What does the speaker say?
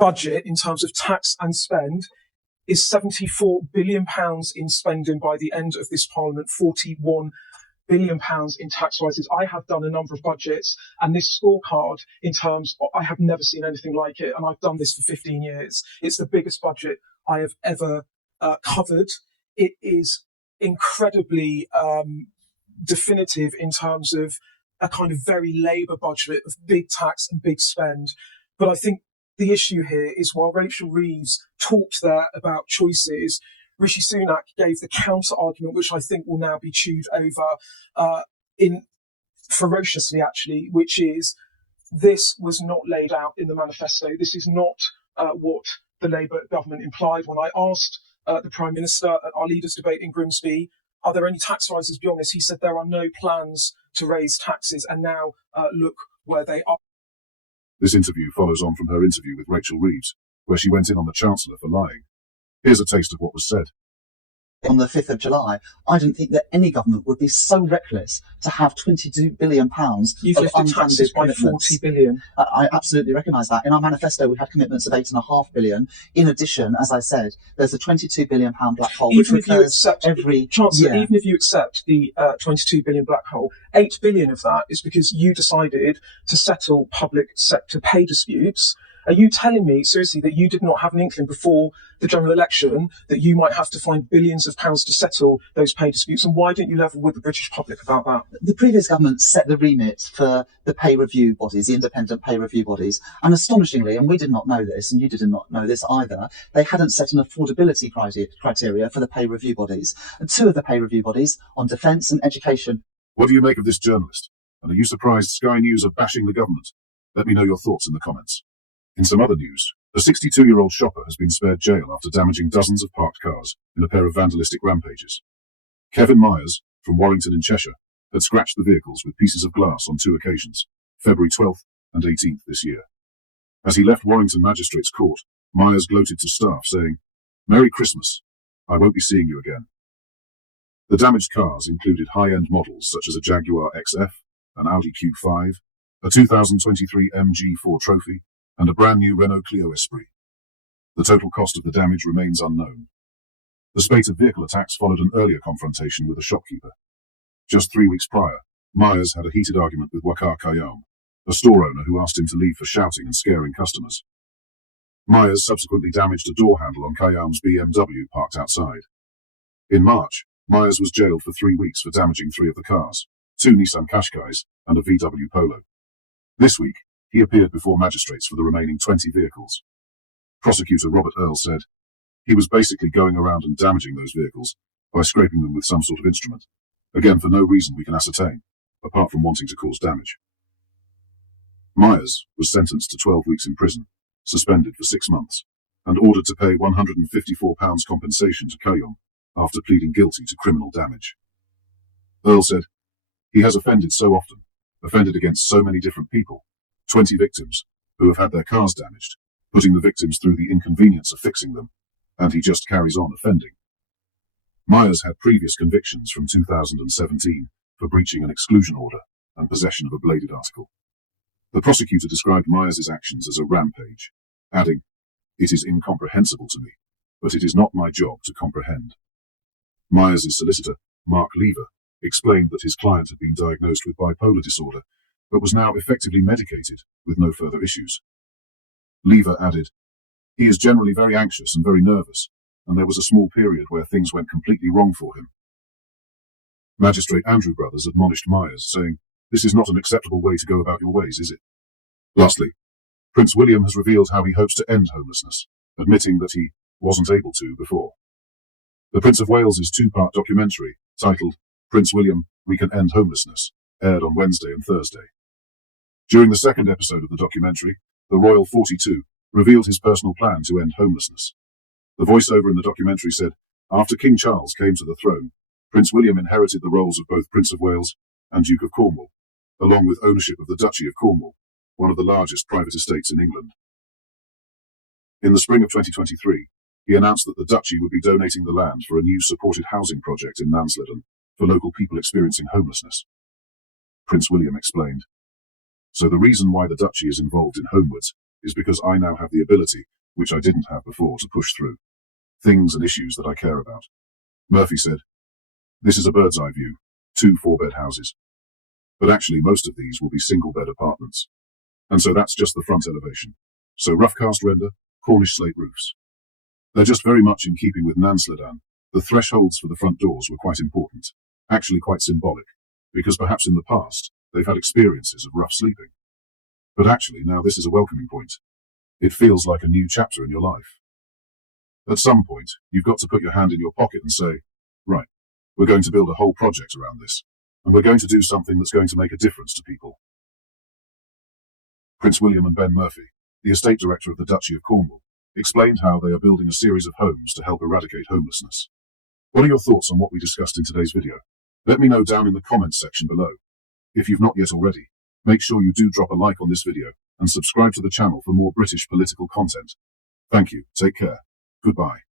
budget in terms of tax and spend is £74 billion in spending by the end of this Parliament, £41 billion in tax rises. I have done a number of budgets, and this scorecard, in terms, I have never seen anything like it, and I've done this for 15 years. It's the biggest budget I have ever covered. It is incredibly definitive in terms of a kind of very Labour budget of big tax and big spend. But I think the issue here is, while Rachel Reeves talked there about choices, Rishi Sunak gave the counter argument, which I think will now be chewed over ferociously, actually, which is this was not laid out in the manifesto. This is not what the Labour government implied. When I asked the Prime Minister at our leaders' debate in Grimsby, are there any tax rises beyond this? He said there are no plans to raise taxes, and now look where they are. This interview follows on from her interview with Rachel Reeves, where she went in on the Chancellor for lying. Here's a taste of what was said. On the 5th of July, I don't think that any government would be so reckless to have £22 billion You've of lifted unfunded taxes by commitments. £40 billion. I absolutely recognise that. In our manifesto, we had commitments of £8.5 billion. In addition, as I said, there's a £22 billion black hole, which recurs every Chancellor, year. even if you accept the £22 billion black hole, £8 billion of that is because you decided to settle public sector pay disputes. Are you telling me, seriously, that you did not have an inkling before the general election that you might have to find billions of pounds to settle those pay disputes? And why didn't you level with the British public about that? The previous government set the remit for the pay review bodies, the independent pay review bodies. And astonishingly, and we did not know this, and you did not know this either, they hadn't set an affordability criteria for the pay review bodies. And two of the pay review bodies, on defence and education. What do you make of this journalist? And are you surprised Sky News are bashing the government? Let me know your thoughts in the comments. In some other news, a 62-year-old shopper has been spared jail after damaging dozens of parked cars in a pair of vandalistic rampages. Kevin Myers, from Warrington in Cheshire, had scratched the vehicles with pieces of glass on two occasions, February 12th and 18th this year. As he left Warrington Magistrates Court, Myers gloated to staff, saying, "Merry Christmas. I won't be seeing you again." The damaged cars included high-end models such as a Jaguar XF, an Audi Q5, a 2023 MG4 Trophy, and a brand new Renault Clio Esprit. The total cost of the damage remains unknown. The spate of vehicle attacks followed an earlier confrontation with a shopkeeper. Just 3 weeks prior, Myers had a heated argument with Wakar Kayam, a store owner who asked him to leave for shouting and scaring customers. Myers subsequently damaged a door handle on Kayam's BMW parked outside. In March, Myers was jailed for 3 weeks for damaging 3 of the cars, 2 Nissan Qashqais and a VW Polo. This week, he appeared before magistrates for the remaining 20 vehicles. Prosecutor Robert Earle said, "He was basically going around and damaging those vehicles by scraping them with some sort of instrument, again for no reason we can ascertain, apart from wanting to cause damage." Myers was sentenced to 12 weeks in prison, suspended for 6 months, and ordered to pay £154 compensation to Kayam after pleading guilty to criminal damage. Earle said, "He has offended so often, offended against so many different people, 20 victims, who have had their cars damaged, putting the victims through the inconvenience of fixing them, and he just carries on offending." Myers had previous convictions from 2017 for breaching an exclusion order and possession of a bladed article. The prosecutor described Myers' actions as a rampage, adding, "It is incomprehensible to me, but it is not my job to comprehend." Myers' solicitor, Mark Lever, explained that his client had been diagnosed with bipolar disorder, but was now effectively medicated with no further issues. Lever added, "He is generally very anxious and very nervous, and there was a small period where things went completely wrong for him." Magistrate Andrew Brothers admonished Myers, saying, "This is not an acceptable way to go about your ways, is it?" Lastly, Prince William has revealed how he hopes to end homelessness, admitting that he wasn't able to before. The Prince of Wales' 2-part documentary, titled Prince William, We Can End Homelessness, aired on Wednesday and Thursday. During the second episode of the documentary, the Royal 42 revealed his personal plan to end homelessness. The voiceover in the documentary said, after King Charles came to the throne, Prince William inherited the roles of both Prince of Wales and Duke of Cornwall, along with ownership of the Duchy of Cornwall, one of the largest private estates in England. In the spring of 2023, he announced that the Duchy would be donating the land for a new supported housing project in Nansleddon for local people experiencing homelessness. Prince William explained, "So the reason why the Duchy is involved in Homewards is because I now have the ability, which I didn't have before, to push through things and issues that I care about. Murphy said, "This is a bird's eye view, 2 4-bed houses. But actually most of these will be single-bed apartments. And so that's just the front elevation. So rough cast render, Cornish slate roofs. They're just very much in keeping with Nansledan. The thresholds for the front doors were quite important, actually quite symbolic, because perhaps in the past they've had experiences of rough sleeping. But actually now this is a welcoming point. It feels like a new chapter in your life. At some point, you've got to put your hand in your pocket and say, right, we're going to build a whole project around this, and we're going to do something that's going to make a difference to people." Prince William and Ben Murphy, the estate director of the Duchy of Cornwall, explained how they are building a series of homes to help eradicate homelessness. What are your thoughts on what we discussed in today's video? Let me know down in the comments section below. If you've not yet already, make sure you do drop a like on this video and subscribe to the channel for more British political content. Thank you, take care, goodbye.